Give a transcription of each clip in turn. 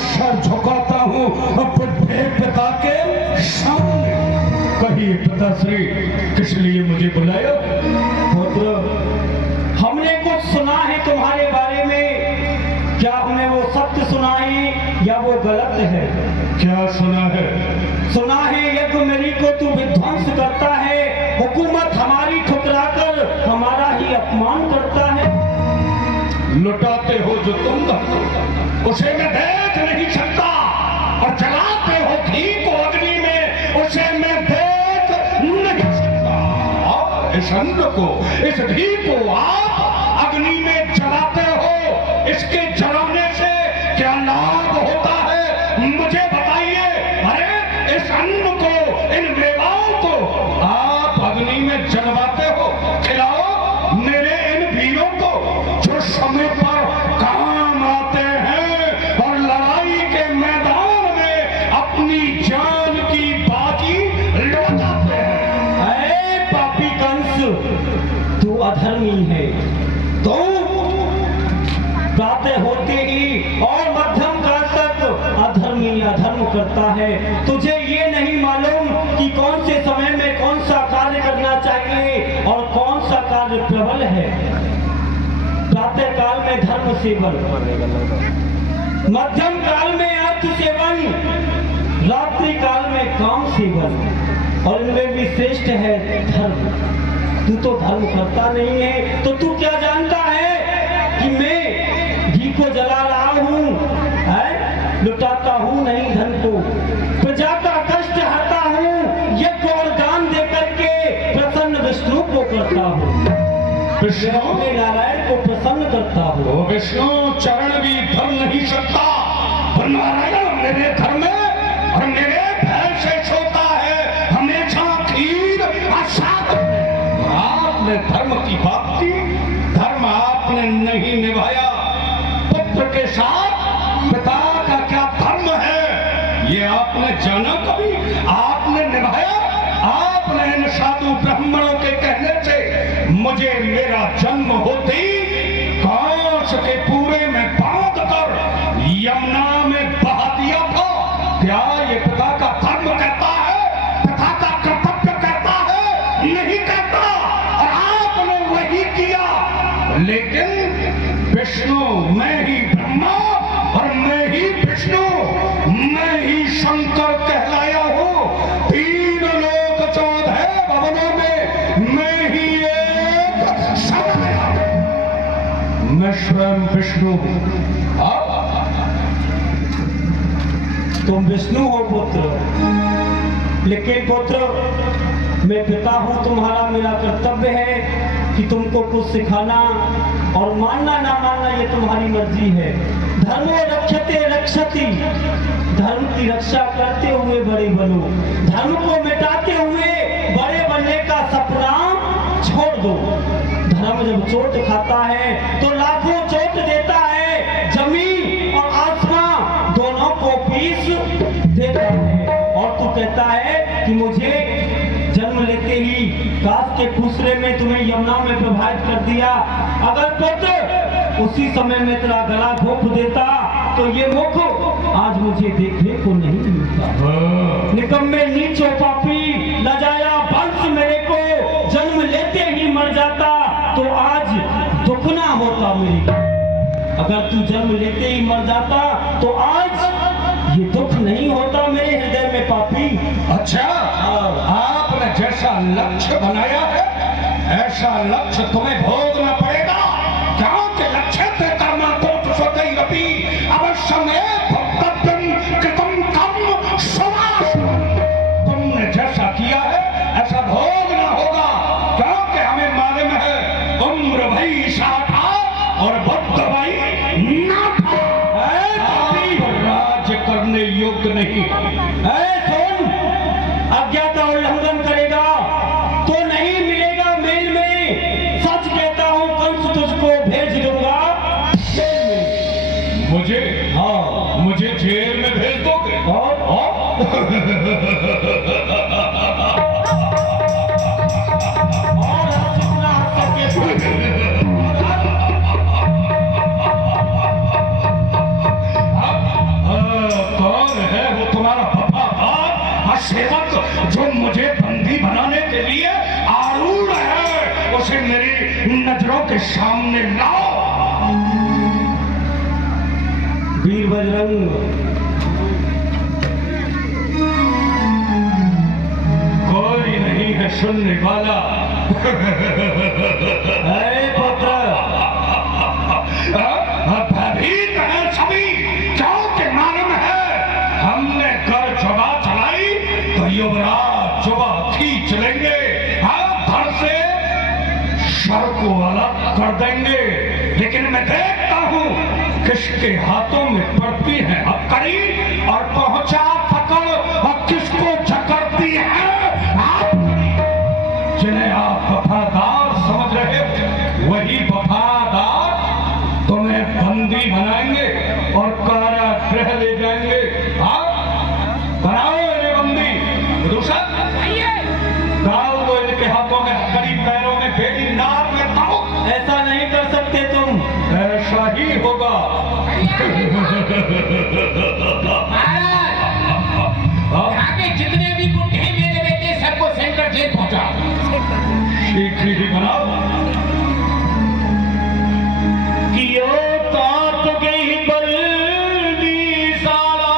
Sir झुकाता हूँ बुढ़े पिता के सामने। कहिए पिताश्री, किस लिए मुझे बुलाया? पुत्र, हमने कुछ सुना है तुम्हारे बारे में, क्या हमने वो सत्य सुना है या वो गलत है? क्या सुना है? सुना है यज्ञ मेरी को तू विध्वंस करता है, हुकूमत हमारी ठुकराकर हमारा ही अपमान करता है। लुटाते हो जो तुम उसे मैं देख नहीं सकता, और जलाते हो घी को अग्नि में, उसे मैं देख नहीं सकता। इस अन्न को, इस घी को आप अग्नि में जलाते हो, इसके जलाने से क्या लाभ होता है मुझे बताइए। अरे इस अन्न को, इन मेवाओं को आप अग्नि में जलवाते हो, खिलाओ मेरे इन वीरों को जो समय पर काम आते हैं और लड़ाई के मैदान में अपनी जान की बाजी लड़ाते हैं। अरे पापी कंस, तू अधर्मी है। तू प्रातः होते ही और मध्यम काल तक अधर्मी अधर्म करता है। तुझे ये नहीं मालूम कि कौन से समय में कौन सा कार्य करना चाहिए और कौन सा कार्य प्रबल है। प्रातः काल में धर्म सेवन, मध्यम काल में अर्थ सेवन, रात्रि काल में काम सेवन, और इनमें भी श्रेष्ठ है धर्म। तू तो धर्म करता नहीं है, तो तू क्या जानता है कि मैं घी को जला रहा हूँ, लुटाता हूँ नहीं धन को, प्रजा का कष्ट हरता हूँ, यज्ञ और दान दे करके प्रसन्न विष्णु को करता हूँ, विष्णु मैं नारायण को प्रसन्न करता हूँ। वो विष्णु चरण भी धर्म नहीं सकता, पर नारायण मेरे घर में और मेरे भय से सोता है, हमेशा खीर और साग। आपने धर्म की बात की, धर्म आपने नहीं निभाया। पुत्र के साथ पिता का क्या धर्म है ये आपने जाना कभी? आपने निभाया? आपने इन साधु ब्राह्मणों के कहने से मुझे मेरा जन्म होते ही कांच के पूरे में बांध कर यमुना में बहा दिया था। क्या ये पिता का धर्म कहता है? पिता का कर्तव्य कहता है? नहीं कहता। और आपने वही किया। लेकिन विष्णु, मैं ही ब्रह्मा और मैं ही विष्णु, मैं ही शंकर कहलाया हूँ। 3 लोक 14 भवनों में मैं ही एक समाया। मैं स्वयं विष्णु हूँ। तुम विष्णु हो पुत्र, लेकिन पुत्र मैं पिता हूँ तुम्हारा, मेरा कर्तव्य है कि तुमको कुछ सिखाना, और मानना ना मानना ये तुम्हारी मर्जी है। धर्मो रक्षते रक्षति, धर्म की रक्षा करते हुए बड़े बनो, धर्म को मिटाते हुए बड़े बनने का सपना छोड़ दो। धर्म जब चोट खाता है तो लाखों चोट देता है, जमीन और आसमां दोनों को पीस देता है। और तू कहता है कि मुझे जन्म लेते ही काश के फुसरे में तुम्हें यमुना में प्रभावित कर दिया। अगर पुत्र उसी समय में तेरा गला घोंप देता तो ये मुख आज मुझे देखने को नहीं मिलता। निकम्मे नीचो पापी लजाया वंश मेरे को जन्म लेते ही मर जाता तो आज दुख ना होता मेरी। अगर तू जन्म लेते ही मर जाता तो आज ये दुख नहीं होता मेरे हृदय में पापी। अच्छा, आपने जैसा लक्ष्य बनाया है ऐसा लक्ष्य तुम्हें भोगना पड़ेगा। क्योंकि लक्ष्य ते कर्म कोट स्वतः रपि अवश्यमेव भक्तव्यं कृतं कर्म समासनं। तुमने जैसा किया है ऐसा भोगना होगा, क्योंकि हमें मालूम है उम्र भई 60 और बुद्ध भई 90। राज्य करने योग्य नहीं। अज्ञाता उल्लंघन करेगा तो नहीं मिलेगा मेल में। सच कहता हूँ कंस तुझको भेज दूंगा जेल में। मुझे? हाँ, मुझे जेल में भेज दोगे? नजरों के सामने लाओ। वीर बजरंग, कोई नहीं है सुनने वाला। पुत्र, भयभीत है सभी, क्योंकि मालूम है हमने कर जुबा चलाई तो युवराज जुबा खींच लेंगे, धड़ से सर को अलग कर देंगे। लेकिन मैं देखता हूँ किसके हाथों में पड़ती है हथकड़ी और पहुंचा पकड़, और किसको जकड़ती है हथकड़ी। जिन्हें आप वफादार समझ रहे हो, वही वफादार तुम्हें बंदी बनाएंगे और कारागृह ले जाएंगे। बनाओ इन्हें बंदी। दूसरा डाल दो इनके हाथों में हथकड़ी, पैरों में बेड़ी, नाक में ताऊ। ऐसा नहीं कर सकते तुम। ऐसा ही होगा। आगे जितने भी गुंडे मेरे बेटे सबको सेंट्रल जेल पहुंचा। शीघ्र ही बनाओ। कियो तात गई बल्दी सारा,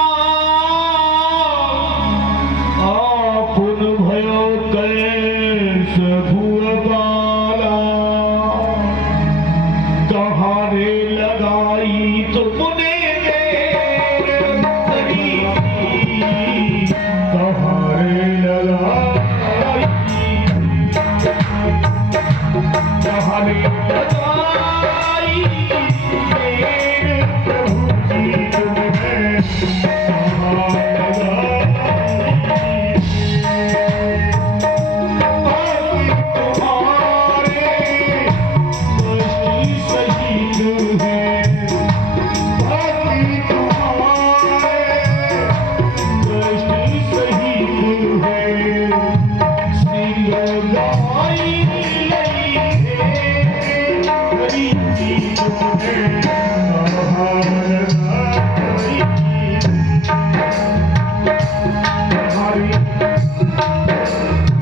आपुन भयो कैस भुअबाला, कहारे लगाई तो मुने कहारे लगाई, कहारे लगाई मेरे प्रभु जी तुम्हें, कहारे लगाई तुम्हारे कष्ट सहित है, तुम्हारे कष्ट सहित है, सिंगाई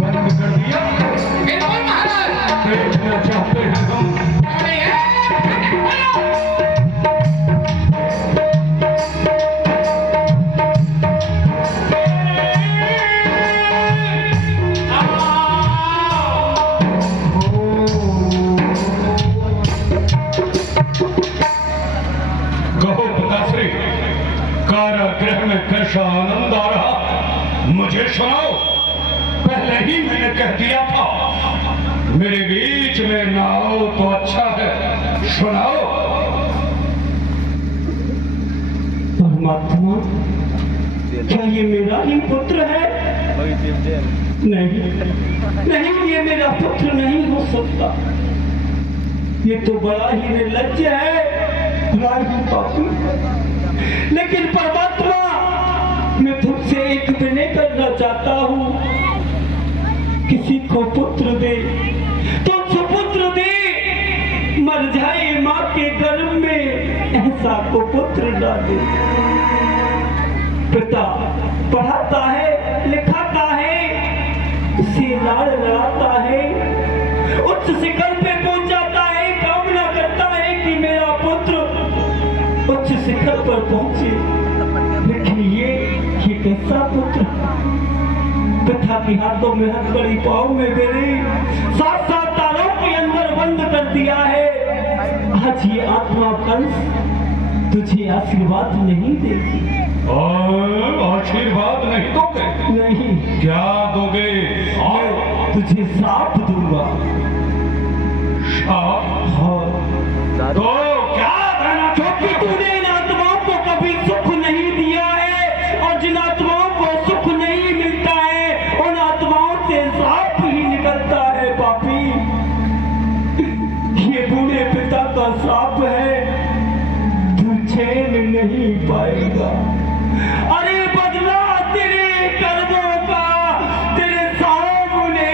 बंद कर दिया। बिल्कुल महाराज। देखना चाहते हैं हम। कहो पिताश्री, कारागृह में कैसा आनंद आ रहा, मुझे सुनाओ। पहले ही मैंने कह दिया था मेरे बीच में ना आओ तो अच्छा है। सुनाओ। परमात्मा, क्या ये मेरा ही पुत्र है? नहीं नहीं, ये मेरा पुत्र नहीं हो सकता। ये तो बड़ा ही निर्लज्ज है, बड़ा ही पापी। लेकिन परमात्मा, मैं तुमसे एक विनय करना चाहता हूँ, किसी को पुत्र दे तो सुपुत्र दे, मर जाए माँ के गर्भ में ऐसा को पुत्र डाले। पिता पढ़ाता है, लिखाता है, उसे लाड़ लड़ाता है, उच्च शिखर पे पहुंचाता है, कामना करता है कि मेरा पुत्र उच्च शिखर पर पहुंचे। लेकिन ये कैसा पुत्र, पिता के हाथों में हथकड़ी, पाँव में बेड़ी, 7 तारों के अंदर बंद कर दिया है। आज ये आत्मा कंस तुझे आशीर्वाद नहीं देगी। आशीर्वाद नहीं दोगे? नहीं। क्या दोगे? मैं तुझे श्राप दूंगा। श्राप? हाँ। तो क्या देना चाहते हो? तूने इन आत्माओं को कभी सुख नहीं दिया है, और जिन आत्माओं को सुख नहीं मिलता है उन आत्माओं से श्राप ही निकलता है। पापी, ये बूढ़े पिता का श्राप है, तू चैन नहीं पाएगा। अरे बदला तेरे कर्मों का तेरे सामने।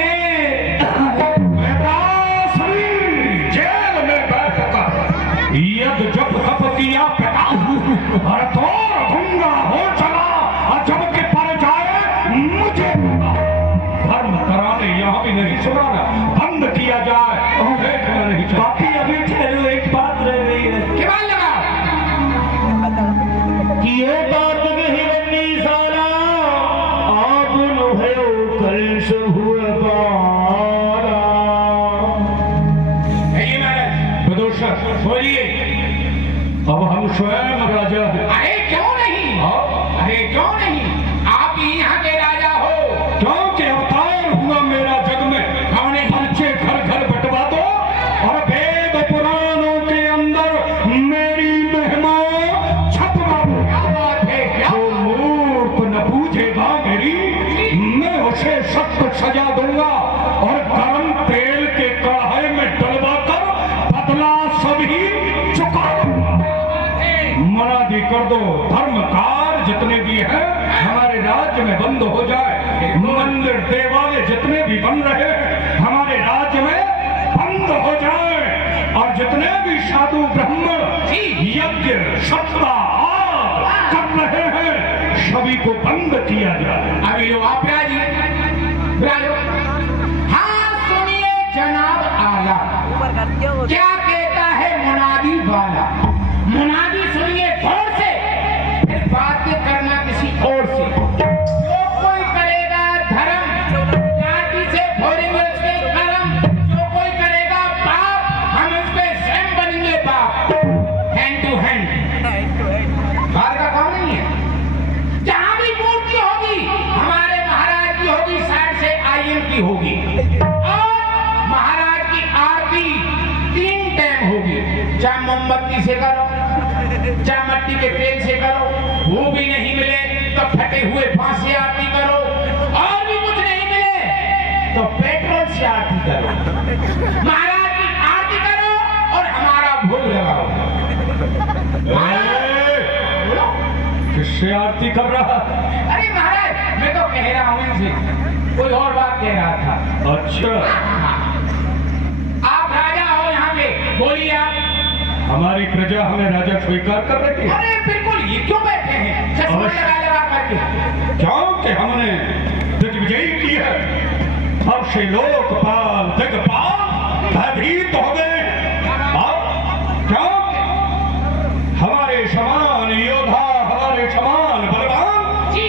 जेल में बैठकर यद जब तप किया पिता, और तोर गंगा हो चला, और जब के पर जाए मुझे धर्म कराने यहाँ भी नहीं सुनाना, बंद किया जाए, देखना नहीं चाहिए। विदूषक बोलिए। अब हम स्वयं राजा हैं। अरे क्यों नहीं, अरे क्यों नहीं, आप ही यहाँ के राजा हो। क्योंकि अवतार हुआ मेरा जग में। कौन है? पर्चे घर घर बंटवा दो और वेद पुराणों के अंदर मेरी महिमा छपवा दो। क्या बात है, क्या जो मूर्ख न पूजेगा मेरी, मैं उसे सख्त सजा दूंगा और गरम तेल के कढ़ाई में डलवा कर बदला सभी चुका दूंगा। मना भी कर दो, धर्म कार्य जितने भी हैं हमारे राज्य में बंद हो जाए। मंदिर देवालय जितने भी बन रहे हैं हमारे राज्य में बंद हो जाए और जितने भी साधु ब्राह्मण यज्ञ सप्ताह कर रहे हैं सभी को बंद किया जाए। अभी लो आप राजो। हाँ सुनिए जनाब आला, क्या कहता है मुनादी वाला। मुनादी सुनिए गौर से, फिर बात करना किसी और से। जो कोई करेगा धर्म, जाति से भोरेंगे उसके कर्म। जो कोई करेगा पाप, हम उसके स्वयं बनेंगे पाप। हैंड टू हैंड, बात का काम नहीं है। जहां भी मूर्ति होगी हमारे महाराज की होगी, साइड से आईएम की होगी और महाराज की आरती 3 टाइम होगी। चाहे मोमबत्ती से करो, चाहे मट्टी के तेल से करो, वो भी नहीं मिले तो फटे हुए बांस से आरती करो, और भी कुछ नहीं मिले तो पेट्रोल से आरती करो। महाराज की आरती करो और हमारा भोग लगाओ। किससे आरती कर रहा? अरे महाराज मैं तो कह रहा हूँ इनसे, कोई और बात कह रहा था। अच्छा, आप राजा हो यहाँ पे, बोलिए आप। हमारी प्रजा हमें राजा स्वीकार कर रही है। अरे बिल्कुल, ये क्यों बैठे हैं चश्मा अवश्य। लगा करके? क्योंकि हमने दिग्विजयी की है। अब से लोकपाल दिग्पाल भयभीत हो गए। क्योंकि हमारे समान योद्धा, हमारे समान बलवान जी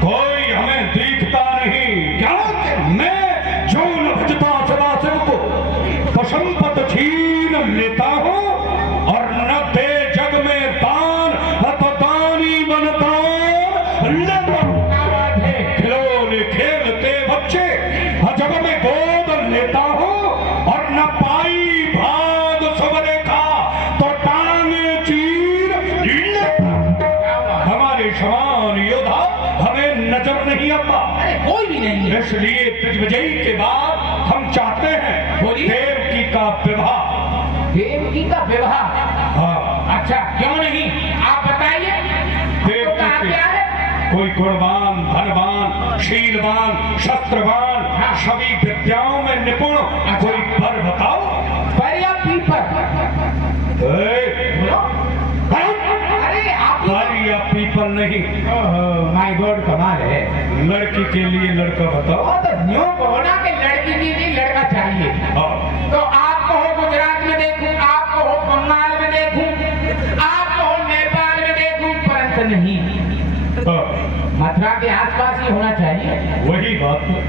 कोई हमें दिखता नहीं। क्योंकि मैं जो न भजता सदाशिव को पशंपत छीन लेता हूँ और न दे जग में दान तो दानी बनता लेता हूँ। क्या बात है। खिलौने खेलते बच्चे जब मैं गोद लेता हूँ और न पाई भाग सबरे का तो टांगे चीर लेता हूँ। हमारे समान योद्धा हमें नजर नहीं आता। अरे कोई भी नहीं है। इसलिए दिग्विजयी के बाद हम चाहते हैं बोलिए। देवकी का विवाह। देवकी का विवाह? हाँ, अच्छा क्यों नहीं, आप बताइए। आपको कहा देवकी क्या है? कोई गुणवान, धनवान, शीलवान, शस्त्रवान, हाँ। सभी विद्याओं में निपुण कोई वर बताओ। पर या पीपर? बोलो। अरे आप वर या पीपल नहीं, माय गॉड, कमाल है। लड़की के लिए लड़का बताओ। और तो न्यू कोना के लड़की की नहीं, लड़का चाहिए। हाँ, तो आपको हो गुजरात में देखूं, आपको हो बंगाल में देखूं, आपको हो नेपाल में देखूं, परंतु नहीं, हाँ, मथुरा के आसपास ही होना चाहिए। वही बात है।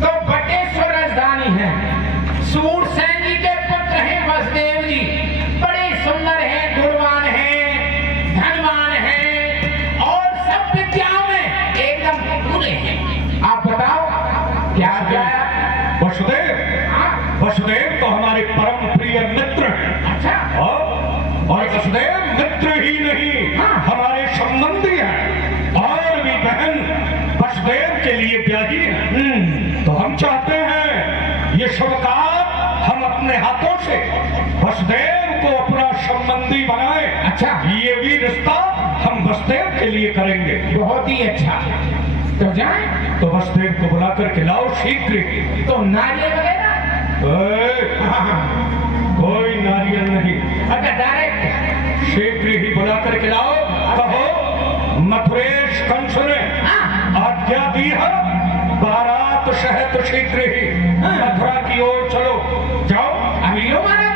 तो बटेश्वर राजधानी है। सूरसेन जी के पुत्र हैं वसुदेव जी, बड़े सुंदर हैं, गुणवान हैं, धनवान हैं और सब विद्याओं में एकदम पूरे हैं। आप बताओ क्या क्या है? वसुदेव, हाँ, वसुदेव तो हमारे परम प्रिय मित्र हैं। अच्छा और वसुदेव मित्र ही नहीं, हाँ। हमारे संबंधी हैं और भी बहन वसुदेव के लिए ब्याही है। तो हम चाहते हैं ये शुभ कार्य हम अपने हाथों से वसुदेव को अपना संबंधी बनाए। अच्छा। ये भी रिश्ता हम वसुदेव के लिए करेंगे। बहुत ही अच्छा। तो जाए तो वसुदेव को बुलाकर के लाओ शीघ्र ही। तो नारियल वगैरह? ए, कोई नारियल नहीं, अच्छा डायरेक्ट? शीघ्र ही बुलाकर के लाओ। कहो मथुरेश कंस ने आज्ञा दी है, बारात शहत शीघ्र ही मथुरा की ओर चलो। जाओ। अभी लो मारा